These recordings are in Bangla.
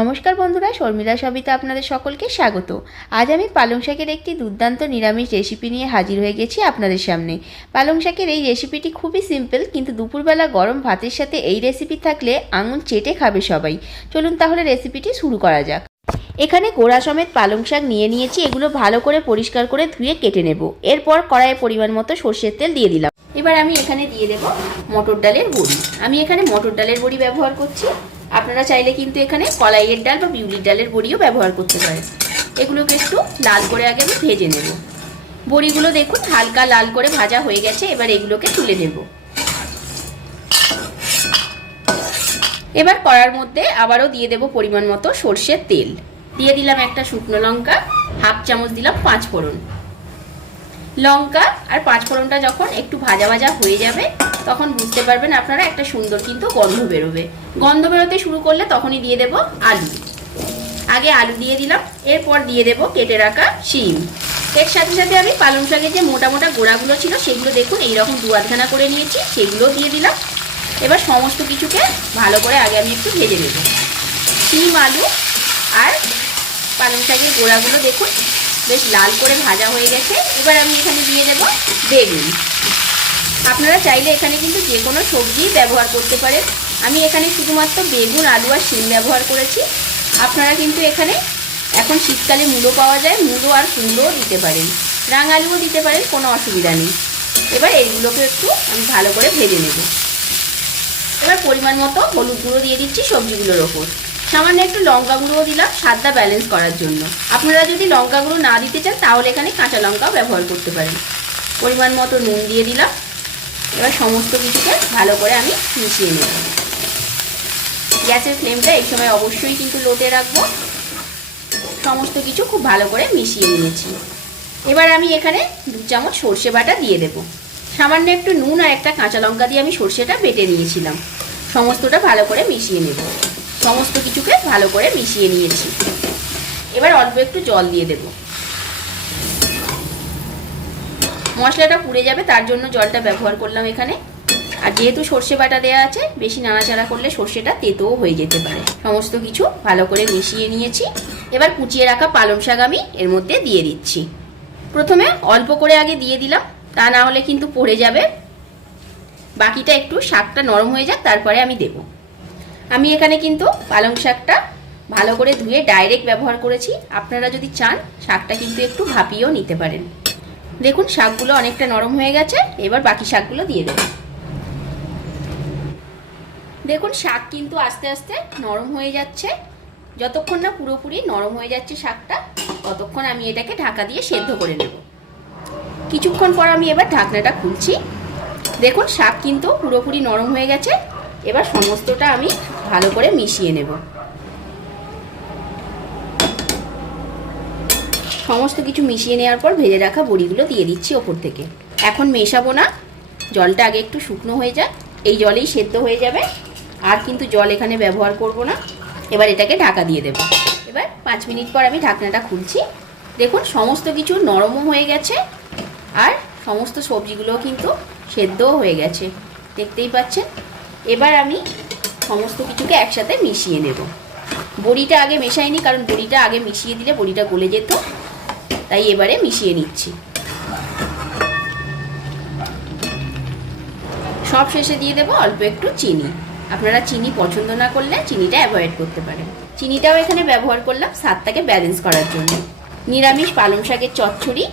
নমস্কার বন্ধুরা, শর্মিলা সবিতা আপনাদের সকলকে স্বাগত। আজ আমি পালং শাকের একটি দুর্দান্ত নিরামিষ রেসিপি নিয়ে হাজির হয়ে গেছি আপনাদের সামনে। পালং শাকের এই রেসিপিটি খুবই সিম্পল কিন্তু দুপুরবেলা গরম ভাতের সাথে এই রেসিপি থাকলে আঙুল চেটে খাবে সবাই। চলুন তাহলে রেসিপিটি শুরু করা যাক। এখানে গোড়া সমেত পালং শাক নিয়ে নিয়েছি, এগুলো ভালো করে পরিষ্কার করে ধুয়ে কেটে নেব। এরপর কড়াইয়ে পরিমাণ মতো সর্ষের তেল দিয়ে দিলাম। এবার আমি এখানে দিয়ে দেব মটর ডালের বড়ি। আমি এখানে মটর ডালের বড়ি ব্যবহার করছি। আপনারা চাইলে কিন্তু এখানে কলাইয়ের ডাল বা বিউলির ডালের বড়িও ব্যবহার করতে পারেন। এগুলোকে একটু লাল করে আগে আমি ভেজে নেব। বড়িগুলো দেখুন হালকা লাল করে ভাজা হয়ে গেছে, এবার এগুলোকে তুলে নেব। এবার কড়ার মধ্যে আবারও দিয়ে দেব পরিমাণ মতো সর্ষের তেল। দিয়ে দিলাম একটা শুকনো লঙ্কা, হাফ চামচ দিলাম পাঁচ ফোড়ন। লঙ্কা আর পাঁচ ফোড়নটা যখন একটু ভাজা ভাজা হয়ে যাবে, তখন বুঝতে পারবেন আপনারা একটা সুন্দর কিন্তু গন্ধ বেরোবে। গন্ধ বেরোতে শুরু করলে তখনই দিয়ে দেব আলু। আগে আলু দিয়ে দিলাম, এরপর দিয়ে দেব কেটে রাখা শিম। এর সাথে সাথে আমি পালং শাকের যে মোটা মোটা গোড়াগুলো ছিল, সেগুলো দেখুন, এইরকম দু আধখানা করে নিয়েছি সেগুলো দিয়ে দিলাম। এবার সমস্ত কিছুকে ভালো করে আগে আমি একটু ভেজে নেব। শিম, আলু আর পালং শাকের গোড়াগুলো দেখুন বেশ লাল করে ভাজা হয়ে গেছে। এবার আমি এখানে দিয়ে দেব বেগুন। আপনারা চাইলে এখানে কিন্তু যে কোনো সবজি ব্যবহার করতে পারেন। আমি এখানে শুধুমাত্র বেগুন, আলু আর শিম ব্যবহার করেছি। আপনারা কিন্তু এখানে এখন শীতকালে মূলো পাওয়া যায়। মূলো আর কুমড়োও দিতে পারেন। রাঙালুও দিতে পারেন, কোনো অসুবিধা নেই। এবার এইগুলোকে একটু আমি ভালো করে ভেজে নেব। এবার পরিমাণ মতো হলুদ গুঁড়ো দিয়ে দিচ্ছি সবজিগুলোর ওপর। সামান্য একটু লঙ্কা গুঁড়োও দিলাম, স্বাদটা ব্যালেন্স করার জন্য। আপনারা যদি লঙ্কা গুঁড়ো না দিতে চান, তাহলে এখানে কাঁচা লঙ্কাও ব্যবহার করতে পারেন। পরিমাণ মতো নুন দিয়ে দিলাম। এবার সমস্ত কিছুকে ভালো করে আমি মিশিয়ে নেব। গ্যাসের ফ্লেমটা এই সময় অবশ্যই কিন্তু লোতে রাখব। সমস্ত কিছু খুব ভালো করে মিশিয়ে নিয়েছি। এবার আমি এখানে দু চামচ সর্ষে বাটা দিয়ে দেব। সামান্য একটু নুন আর একটা কাঁচা লঙ্কা দিয়ে আমি সর্ষেটা বেটে নিয়েছিলাম। সমস্তটা ভালো করে মিশিয়ে নেব। সমস্ত কিছুকে ভালো করে মিশিয়ে নিয়েছি। এবার অল্প একটু জল দিয়ে দেব। মশলাটা পুড়ে যাবে, তার জন্য জলটা ব্যবহার করলাম এখানে। আর যেহেতু সর্ষে বাটা দেওয়া আছে, বেশি নাড়াচাড়া করলে সর্ষেটা তেতোও হয়ে যেতে পারে। সমস্ত কিছু ভালো করে মিশিয়ে নিয়েছি। এবার কুচিয়ে রাখা পালং শাক আমি এর মধ্যে দিয়ে দিচ্ছি। প্রথমে অল্প করে আগে দিয়ে দিলাম, তা না হলে কিন্তু পড়ে যাবে। বাকিটা একটু শাকটা নরম হয়ে যাক, তারপরে আমি দেব। আমি এখানে কিন্তু পালং শাকটা ভালো করে ধুয়ে ডাইরেক্ট ব্যবহার করেছি। আপনারা যদি চান, শাকটা কিন্তু একটু ভাপিয়েও নিতে পারেন। দেখুন, শাকগুলো অনেকটা নরম হয়ে গেছে। এবার বাকি শাকগুলো দিয়ে দেব। দেখুন, শাক কিন্তু আস্তে আস্তে নরম হয়ে যাচ্ছে। যতক্ষণ না পুরোপুরি নরম হয়ে যাচ্ছে শাকটা, ততক্ষণ আমি এটাকে ঢাকা দিয়ে সেদ্ধ করে নেব। কিছুক্ষণ পর আমি এবার ঢাকনাটা খুলছি। দেখুন, শাক কিন্তু পুরোপুরি নরম হয়ে গেছে। এবার সমস্তটা আমি ভালো করে মিশিয়ে নেব। সমস্ত কিছু মিশিয়ে নেওয়ার পর ভেজে রাখা বড়িগুলো দিয়ে দিচ্ছি ওপর থেকে। এখন মেশাবো না, জলটা আগে একটু শুকনো হয়ে যাক, এই জলেই সেদ্ধ হয়ে যাবে। আর কিন্তু জল এখানে ব্যবহার করব না, এবার এটাকে ঢাকা দিয়ে দেব। এবার পাঁচ মিনিট পর আমি ঢাকনাটা খুলছি। দেখুন, সমস্ত কিছু নরমও হয়ে গেছে, আর সমস্ত সবজিগুলো কিন্তু সেদ্ধও হয়ে গেছে। দেখতেই পাচ্ছেন? এবার আমি সমস্ত কিছুকে একসাথে মিশিয়ে নেব। বড়িটা আগে মেশাইনি, কারণ বড়িটা আগে মিশিয়ে দিলে বড়িটা গলে যেত, তাই এবারে মিশিয়ে নিচ্ছি। সব শেষে দিয়ে দেবো অল্প একটু চিনি। আপনারা চিনি পছন্দ না করলে চিনিটা অ্যাভয়েড করতে পারেন। চিনিটাও এখানে ব্যবহার করলাম স্বাদটাকে ব্যালেন্স করার জন্য। নিরামিষ পালং শাকের চচ্চড়ি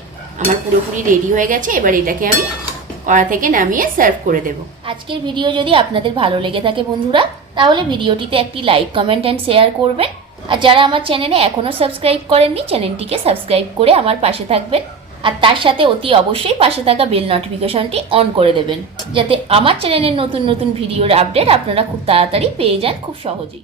আমার পুরোপুরি রেডি হয়ে গেছে, এবার এটাকে আমি কড়া থেকে নামিয়ে সার্ভ করে দেব। আজকের ভিডিও যদি আপনাদের ভালো লেগে থাকে বন্ধুরা, তাহলে ভিডিওটিতে একটি লাইক কমেন্ট অ্যান্ড শেয়ার করবেন। আর যারা আমার চ্যানেলে এখনও সাবস্ক্রাইব করেননি চ্যানেলটিকে সাবস্ক্রাইব করে আমার পাশে থাকবেন। আর তার সাথে অতি অবশ্যই পাশে থাকা বেল নোটিফিকেশনটি অন করে দেবেন। যাতে আমার চ্যানেলের নতুন নতুন ভিডিওর আপডেট আপনারা খুব তাড়াতাড়ি পেয়ে যান খুব সহজেই।